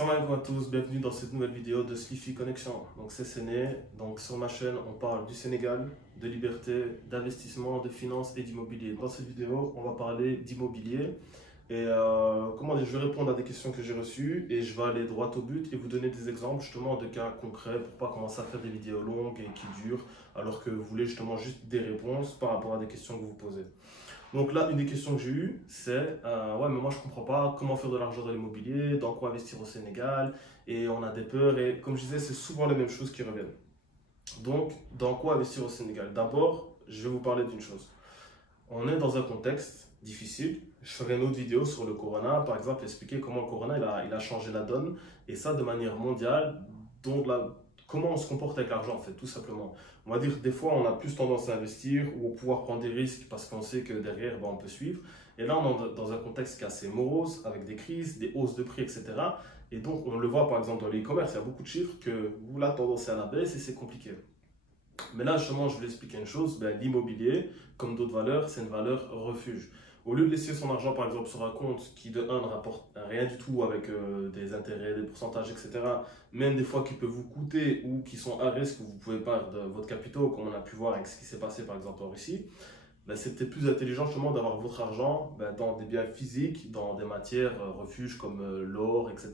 Salam alaikum à tous, bienvenue dans cette nouvelle vidéo de Slifi Connection. Donc c'est Séné, donc sur ma chaîne on parle du Sénégal, de liberté, d'investissement, de finance et d'immobilier. Dans cette vidéo on va parler d'immobilier et comment dire, je vais répondre à des questions que j'ai reçues et je vais aller droit au but et vous donner des exemples justement de cas concrets pour pas commencer à faire des vidéos longues et qui durent alors que vous voulez justement juste des réponses par rapport à des questions que vous posez. Donc là, une des questions que j'ai eues, c'est ouais, mais moi je comprends pas comment faire de l'argent dans l'immobilier, dans quoi investir au Sénégal, et on a des peurs, et comme je disais, c'est souvent les mêmes choses qui reviennent. Donc, dans quoi investir au Sénégal? D'abord, je vais vous parler d'une chose. On est dans un contexte difficile. Je ferai une autre vidéo sur le Corona, par exemple, expliquer comment le Corona il a changé la donne, et ça de manière mondiale, donc comment on se comporte avec l'argent en fait, tout simplement. On va dire des fois on a plus tendance à investir ou à pouvoir prendre des risques parce qu'on sait que derrière on peut suivre. Et là on est dans un contexte qui est assez morose, avec des crises, des hausses de prix, etc. Et donc on le voit par exemple dans l'e-commerce, il y a beaucoup de chiffres que la tendance est à la baisse et c'est compliqué. Mais là, justement, je voulais expliquer une chose, ben, l'immobilier, comme d'autres valeurs, c'est une valeur refuge. Au lieu de laisser son argent, par exemple, sur un compte qui, de 1, ne rapporte rien du tout avec des intérêts, des pourcentages, etc., même des fois qui peuvent vous coûter ou qui sont à risque, vous pouvez perdre votre capital, comme on a pu voir avec ce qui s'est passé, par exemple, en Russie, ben, c'est peut-être plus intelligent, justement, d'avoir votre argent ben, dans des biens physiques, dans des matières refuges comme l'or, etc.,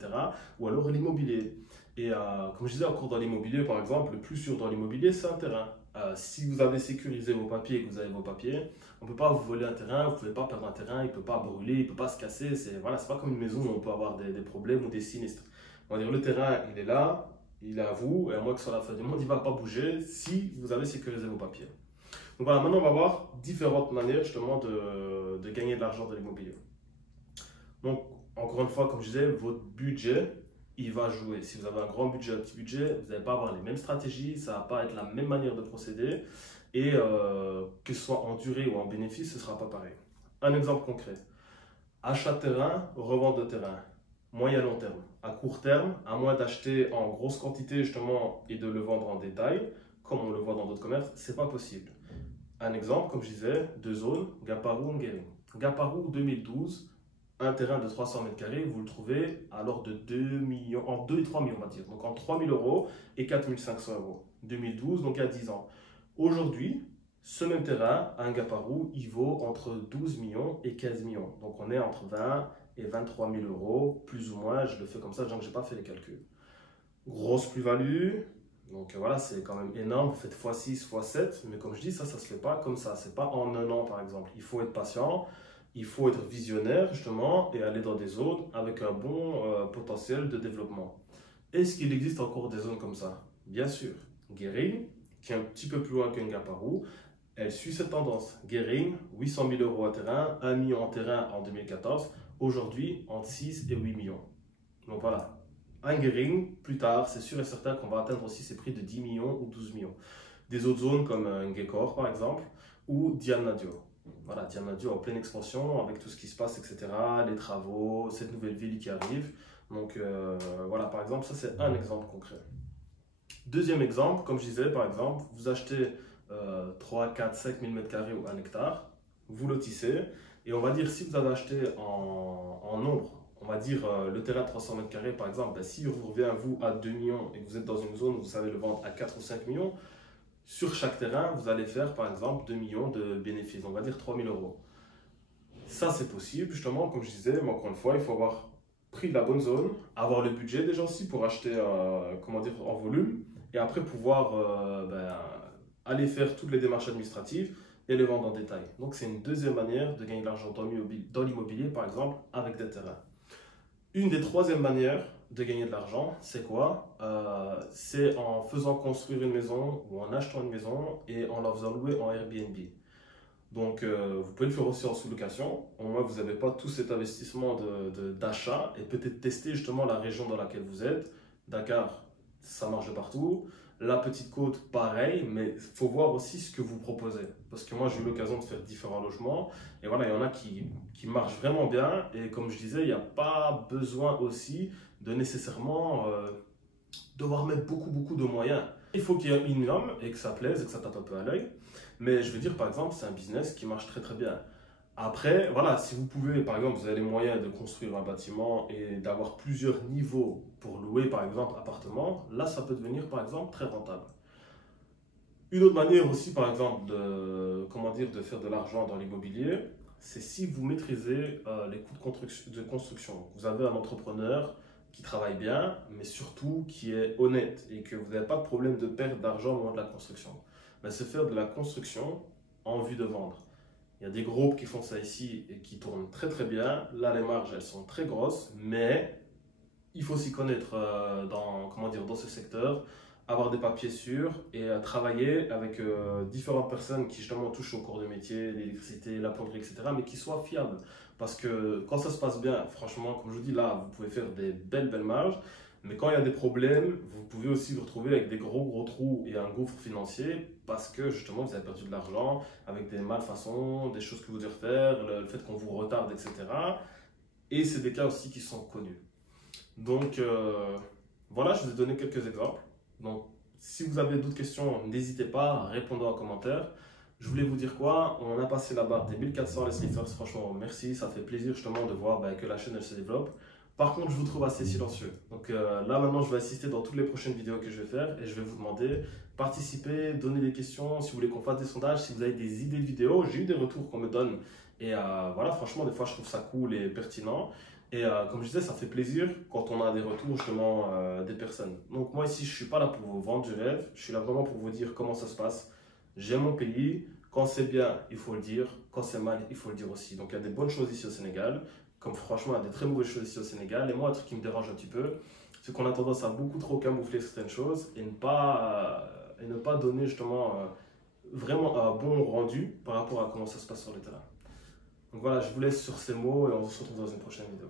ou alors l'immobilier. Et comme je disais encore dans l'immobilier, par exemple, le plus sûr dans l'immobilier, c'est un terrain. Si vous avez sécurisé vos papiers et que vous avez vos papiers, on ne peut pas vous voler un terrain, vous ne pouvez pas perdre un terrain, il ne peut pas brûler, il ne peut pas se casser. Voilà, c'est pas comme une maison où on peut avoir des problèmes ou des sinistres. On va dire le terrain, il est là, il est à vous, et à moins que ce soit la fin du monde, il ne va pas bouger si vous avez sécurisé vos papiers. Donc voilà, maintenant on va voir différentes manières justement de gagner de l'argent dans l'immobilier. Donc, encore une fois, comme je disais, votre budget, il va jouer. Si vous avez un grand budget, un petit budget, vous n'allez pas avoir les mêmes stratégies, ça ne va pas être la même manière de procéder. Et que ce soit en durée ou en bénéfice, ce ne sera pas pareil. Un exemple concret. Achat de terrain, revente de terrain. Moyen long terme. À court terme, à moins d'acheter en grosse quantité justement et de le vendre en détail, comme on le voit dans d'autres commerces, ce n'est pas possible. Un exemple, comme je disais, deux zones, Gaparou, Nguéring. Gaparou 2012, un terrain de 300 mètres carrés, vous le trouvez alors de 2 millions, en 2 et 3 millions on va dire, donc en 3 000 euros et 4 500 euros. 2012, donc il y a 10 ans. Aujourd'hui, ce même terrain, un Gaparou, il vaut entre 12 millions et 15 millions. Donc on est entre 20 et 23 000 euros, plus ou moins, je le fais comme ça, donc je n'ai pas fait les calculs. Grosse plus-value, donc voilà, c'est quand même énorme, vous faites x6, x7, mais comme je dis, ça ne se fait pas comme ça, c'est pas en un an par exemple. Il faut être patient. Il faut être visionnaire justement et aller dans des zones avec un bon potentiel de développement. Est-ce qu'il existe encore des zones comme ça? Bien sûr. Nguéring, qui est un petit peu plus loin qu'un Gaparou, elle suit cette tendance. Nguéring, 800 000 euros en terrain, 1 million en terrain en 2014, aujourd'hui entre 6 et 8 millions. Donc voilà. Un Nguéring, plus tard, c'est sûr et certain qu'on va atteindre aussi ces prix de 10 millions ou 12 millions. Des autres zones comme Nguékor par exemple, ou Diamnadio. Voilà, Diamnadio en pleine expansion avec tout ce qui se passe, etc. Les travaux, cette nouvelle ville qui arrive. Donc voilà, par exemple, ça c'est un exemple concret. Deuxième exemple, comme je disais, par exemple, vous achetez 3, 4, 5 000 m² ou 1 hectare, vous lotissez, et on va dire si vous avez acheté en nombre, on va dire le terrain de 300 m² par exemple, ben, si vous revient vous à 2 millions et que vous êtes dans une zone où vous savez le vendre à 4 ou 5 millions, sur chaque terrain, vous allez faire par exemple 2 millions de bénéfices, on va dire 3 000 euros. Ça, c'est possible, justement, comme je disais, mais encore une fois, il faut avoir pris la bonne zone, avoir le budget déjà aussi pour acheter comment dire, en volume, et après pouvoir aller faire toutes les démarches administratives et les vendre en détail. Donc, c'est une deuxième manière de gagner de l'argent dans l'immobilier, par exemple, avec des terrains. Une des troisièmes manières de gagner de l'argent, c'est quoi? C'est en faisant construire une maison ou en achetant une maison et en la faisant louer en Airbnb. Donc, vous pouvez le faire aussi en sous-location. Au moins, vous n'avez pas tout cet investissement d'achat et peut-être tester justement la région dans laquelle vous êtes. Dakar, ça marche de partout. La Petite Côte, pareil, mais il faut voir aussi ce que vous proposez. Parce que moi, j'ai eu l'occasion de faire différents logements. Et voilà, il y en a qui marchent vraiment bien. Et comme je disais, il n'y a pas besoin aussi de nécessairement devoir mettre beaucoup de moyens. Il faut qu'il y ait un minimum et que ça plaise et que ça tape un peu à l'œil. Mais je veux dire, par exemple, c'est un business qui marche très bien. Après, voilà, si vous pouvez, par exemple, vous avez les moyens de construire un bâtiment et d'avoir plusieurs niveaux pour louer, par exemple, appartement, là, ça peut devenir, par exemple, très rentable. Une autre manière aussi, par exemple, comment dire, de faire de l'argent dans l'immobilier, c'est si vous maîtrisez les coûts de construction. Vous avez un entrepreneur qui travaille bien, mais surtout qui est honnête et que vous n'avez pas de problème de perte d'argent au moment de la construction. Mais c'est faire de la construction en vue de vendre. Il y a des groupes qui font ça ici et qui tournent très très bien. Là, les marges, elles sont très grosses, mais il faut s'y connaître comment dire, dans ce secteur, avoir des papiers sûrs et travailler avec différentes personnes qui justement touchent au cours de métier, l'électricité, la plomberie, etc., mais qui soient fiables. Parce que quand ça se passe bien, franchement, comme je vous dis là, vous pouvez faire des belles marges, mais quand il y a des problèmes, vous pouvez aussi vous retrouver avec des gros trous et un gouffre financier parce que justement vous avez perdu de l'argent avec des malfaçons, des choses que vous devez faire, le fait qu'on vous retarde, etc. Et c'est des cas aussi qui sont connus. Donc voilà, je vous ai donné quelques exemples. Donc si vous avez d'autres questions, n'hésitez pas, répondez en commentaire. Je voulais vous dire quoi? On a passé la barre des 1400 les slippers, franchement merci, ça fait plaisir justement de voir que la chaîne elle se développe. Par contre, je vous trouve assez silencieux. Donc là maintenant, je vais assister dans toutes les prochaines vidéos que je vais faire et je vais vous demander, participer, donner des questions, si vous voulez qu'on fasse des sondages, si vous avez des idées de vidéos. J'ai eu des retours qu'on me donne et voilà, franchement, des fois je trouve ça cool et pertinent. Et comme je disais, ça fait plaisir quand on a des retours justement des personnes. Donc moi ici, je ne suis pas là pour vous vendre du rêve, je suis là vraiment pour vous dire comment ça se passe. J'aime mon pays, quand c'est bien, il faut le dire, quand c'est mal, il faut le dire aussi. Donc il y a des bonnes choses ici au Sénégal, comme franchement il y a des très mauvaises choses ici au Sénégal. Et moi, un truc qui me dérange un petit peu, c'est qu'on a tendance à beaucoup trop camoufler certaines choses et ne pas donner justement vraiment un bon rendu par rapport à comment ça se passe sur le terrain. Donc voilà, je vous laisse sur ces mots et on se retrouve dans une prochaine vidéo.